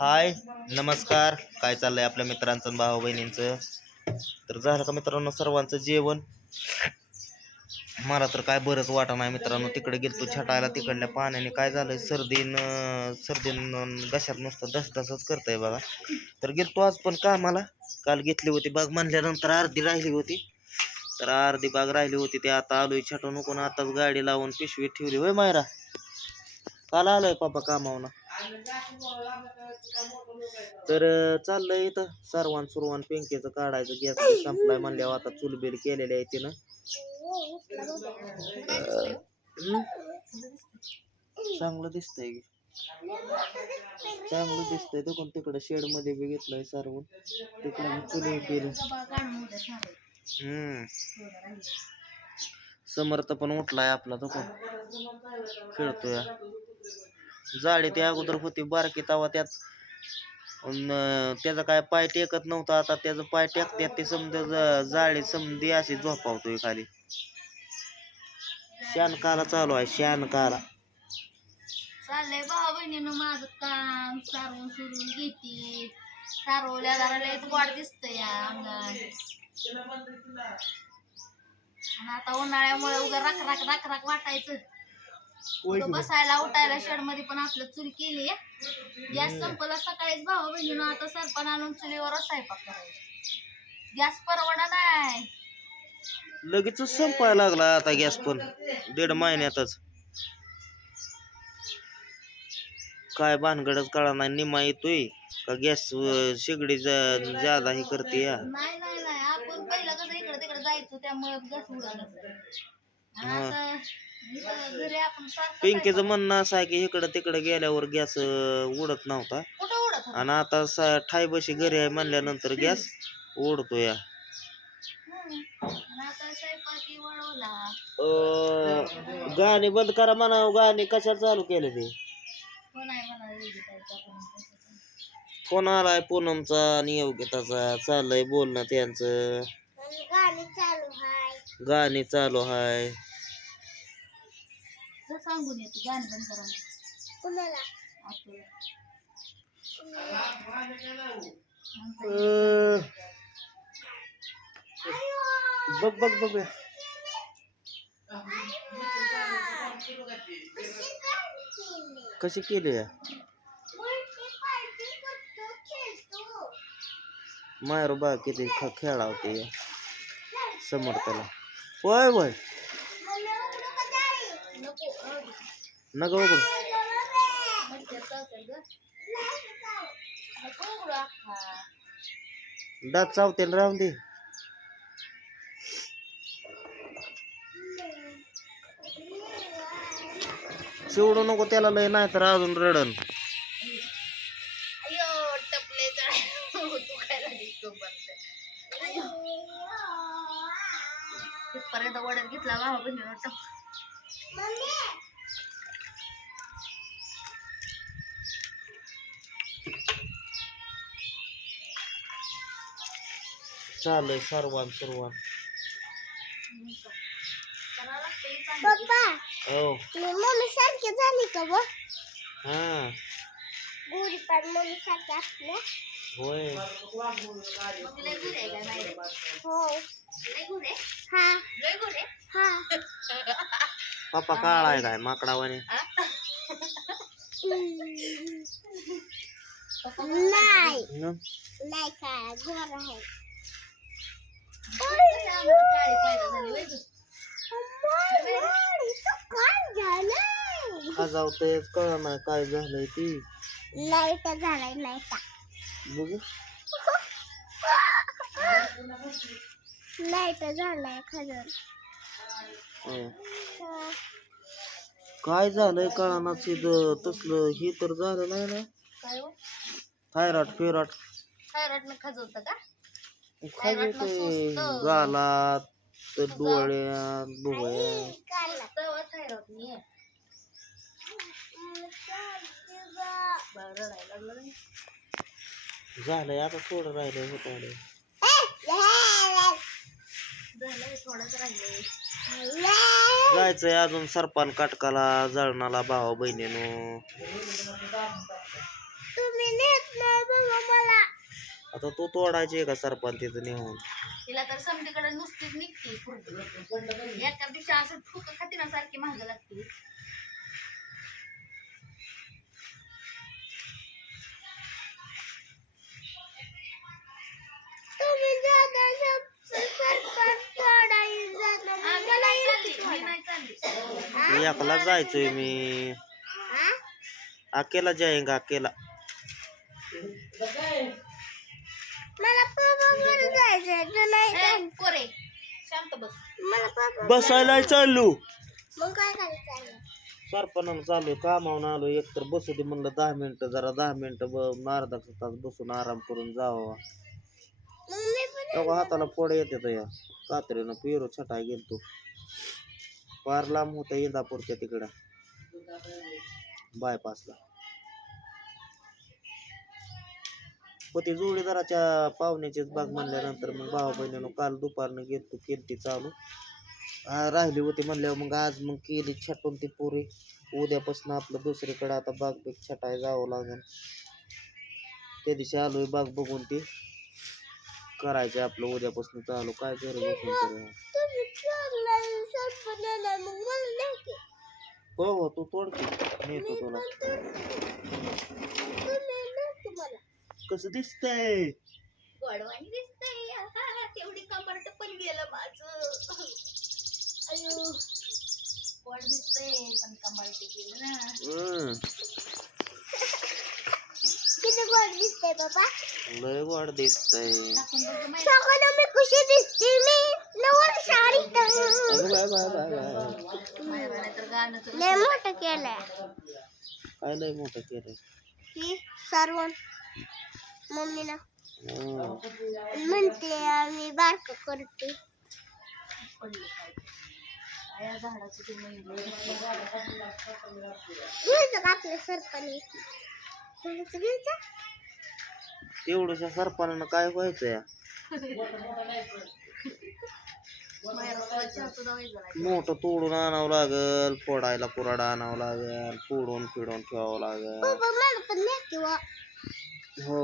हाय नमस्कार. काय चाललंय आपल्या मित्रांचं आणि भाऊ बहिणींचं? तर झालं का मित्रांनो सर्वांचं जेवण? मला तर काय बरंच वाटा नाही मित्रांनो. तिकडे गेलतो छटायला तिकडल्या पाण्याने. काय झालंय? सर्दीन सर्दीन घशात नुसतं डसडसच करतंय बघा. तर गेलतो आज पण कामाला. काल घेतली होती बाग म्हणल्यानंतर अर्धी राहिली होती. तर अर्धी बाग राहिली होती ते आता आलोय छटू नको आताच गाडी लावून पिशवी ठेवली. होय मायरा? काल आलोय पापा कामावनं. तर चाललंय इथं. सर्वान सुरवान पिंकेचं काढायचं. गॅस संपलाय म्हणल्यावर आता चुलबिल केलेली आहे तिनं. चांगलं दिसतंय की. चांगलं दिसतंय. तो पण तिकडं शेडमध्ये बी घेतलंय सर्व तिकडं चुली केली हम्म. समर्थ पण उठलाय आपला तो पण खेळतोय. जाळी ते अगोदर होती बारकी तवा त्यात त्याचा काय पाय टेकत नव्हता. आता त्याचं पाय टेकत्यात ते समजा ज- जाळी समधी अशी झोपावतोय खाली. शानकाला चालू आहे शानकाला चाललंय भावा बहिणीनं माझं काम सारवून सुरून घेते. सारवल्या जरा लयच वाढ दिसतंय या अंगात. आणि आता उन्हाळ्यामुळे उगा राख राख राख राख वाटायचं. बसायला उठायला शेडमध्ये पण आपलं चूल केली. गॅस संपला सकाळीच भावा बहिणीनं आता सरपण आणून चुलीवरच स्वयंपाक करायचा. गॅस परवडा नाही. लगेच संपायला लागला आता गॅस पण. दीड महिन्यातच. काय भानगडच कळा नाही निमा येतोय. का गॅस शेगडी ज- ज्यादा ही करते या. नाही नाही नाही. आपण पहिलं कसं इकडे तिकडे जायचो त्यामुळे गॅस आता पिंकीचं म्हणणं असं आहे की इकडं तिकडं गेल्यावर गॅस उडत नव्हता? आणि आता स- ठायबशी घरी आहे म्हणल्यानंतर गॅस उडतो या अं, गाणी बंद करा म्हणा गाणी कशाला चालू केले ते? आहे. फोन आलाय पूनमचा आणि योग्यताचा चाललंय बोलणं त्यांचं. गाणी चालू हाय. गाणी चालू हाय. जर सांगून येतो गाणी बंद करा म्हणून. कुणाला आपलं. अं, बघ बघ बघ कशी केली या मायरो बा किती ख- खेळावते या समर्थाला होय होय नको राहू दे. नका उघडू. दात चावते न राहून दे. चिवडू नको त्याला लय नाही तर अजून रडन. अयो टपले तू काय लागली तो तिथपर्यंत ऑर्डर घेतला भावा बहिणीनं टप चालय सर्वान सर्वान हे. पप्पा हो मम्मी सारखी झाली का व हा गोरी पण मम्मी सारखी असल्या होय आहे? हो? हा? हा पप्पा काळाय काय माकडावाने हा? नाही? नाही काय गोर आहे काय आम्हाला काळी पायदा झाली होय गं? अम्मा, गोरी, तो काय झालंय खाजावतंय कळ नाही काय झालंय ती लाइट झालाय लाइट बघ लाइट झालाय खरं होय. काय झालंय कळाना सिध तसलं हे तर झालं नाही ना काय हो? थायरॉइड फेरॉट थायरॉइडनं खाजवतं का? खाजवतंय गालात तर डोळ्यात. झालंय आता थोडं राहिलंय होत आलंय. जायचंय अजून सरपान काटकाला जळणाला भावा बहिणीनो तुम्ही नेत नाही बाबा मला. आता तू तोडायची का सरपंच तिथं नेऊन? तिला तर समतीकडे नुसतीच निघते एका दिवशी असं फुक खाती ना सारखी महाग लागते एकला जायचोय मी? अकेला जाईंगा अकेला? मला पापा बरं जायचंय. तू नाही ए, जाणार. कोरे शांत बस. मला पापा बसायला चाललो. मग काय करायचं सरपणाला चालू कामावून आलो एक तर बसू दे म्हणलं दहा मिनिटं जरा दहा मिनिटं ब अर्धा तास बसून आराम करून जावा. मग मी पण तेव्हा हाताला फोड येते तर या. कात्रीनं पेरू छटाय गेलतो. पार लांब होता इंदापूरच्या तिकडं. बायपासला पण ते जोडीदाराच्या पाहुण्याचीच बाग म्हणल्यानंतर मग भावा बहिणीनं काल दुपारनं गेलतो केलती चालू. आ, राहिली होती म्हणल्यावर मग आज मग केली छटून ती पुरी. उद्यापासून आपलं दुसरीकडे आता बाग बीग छटाय जावं लागेल त्या दिवशी आलोय बाग बघून ती. करायचं आपलं उद्यापासून चालू. काय घरी बसून करूया हो हो तू तोड की नेतो तुला. कसं दिसतंय? गोडवाणी दिसतंय. आहा, तेवढी कमरट पण गेलं माझं. अयो गोड दिसतंय पण कमरट गेलं ना. हम्म, किती गोड दिसते बाबा? लय वाढ दिसतंय. टाकून बघ गं माहिती. सगळं मी कशी दिसते मी. नवर साडी अगं बाय बाय बाय बाय. माझ्या वेळेला तर गाणं तर लय मोठं केलंय. काय लय मोठं केलंय? सारवण मम्मीला. म्हणते आम्ही बारक करते. घ्यायचं का आपलं सरपणी? घ्यायचं घ्यायचं? तेवढ्याशा सरपणानं काय व्हायचं या? आहे. मोठं तोडून आणावं लागल फोडायला कुराडा आणावं लागल फोडून फिडून ठेवावं लागल. पण नाही किंवा. हो.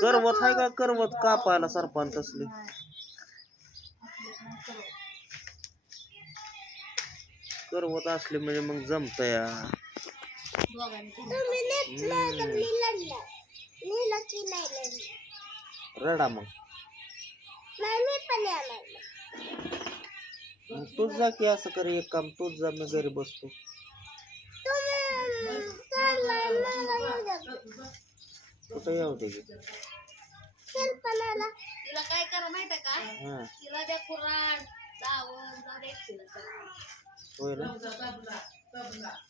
करवत आहे का? करवत कापायला सरपंच असले? करवत असले म्हणजे मग जमत या. रडा मग तूच जा की असं कर एक काम तूच जा मी घरी बसतो. कुठं येऊ दे? की. सरपणाला तिला काय करा माहिती का? हा. तिला द्या कुराड चावण जाऊ द्या तिला. होय ना?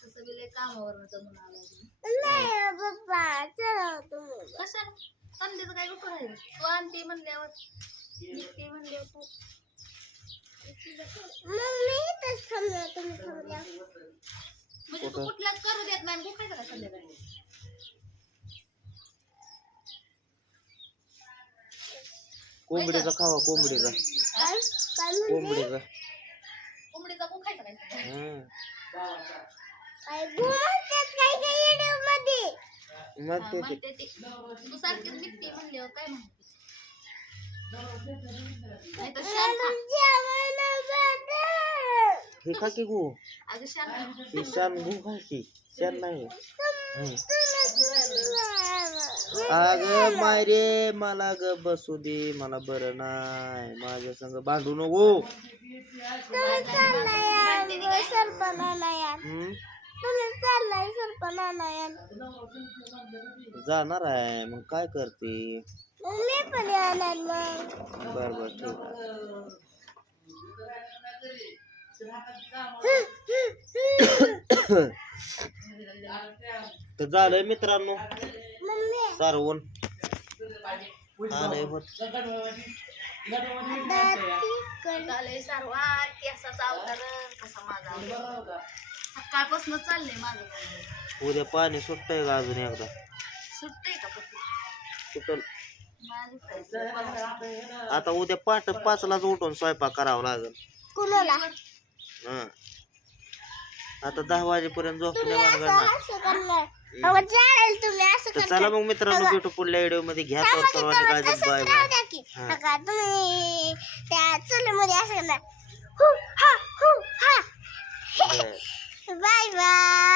तसं गेले कामावर जमून काय कुठं राहील तू आणते म्हणल्यावर निघते म्हणल्यावर. मग मी इथंच थांबलो तुम्ही थांबल्या म्हणजे तू कुठल्याच करू देत नाही संध्याकाळी? कोंबडीचा खावा कोंबडीचा. काय? काय म्हणते? कोंबडीचा. कोंबडीचा कोण खायचा काय? हं. काय घुमवतात काय काय येण्यामध्ये मग ते ते म्हणते ते. तू सारखीच निघते म्हणल्यावर काय म्हणते? हे खा की गो हे शान गो खा की शान नाही. अग मायरे मला ग बसू दे. मला बरं नाही. माझ्या संग भांडू नको. जाणार आहे. मग काय करते? मग मी पण येणार मग. बर बर ठीक आहे तर झालंय मित्रांनो. मम्मी. सारवून आलंय होत. दाती झालंय सर्वात केसाचा अवतार कसा माझा अवतार. सकाळपासून चाललंय माझं उद्या पाणी सुटतंय का अजून एकदा? सुटतंय का पती सुटल? आता उद्या पहाटे पाच लाच उठून स्वयंपाक करावा लागेल. कुणाला? आता दहा वाजेपर्यंत झोपले तर चला मग मित्रांनो भेटू पुढल्या व्हिडिओमध्ये घ्या तर सर्वांनी काळजी बाय तुम्ही बाय बाय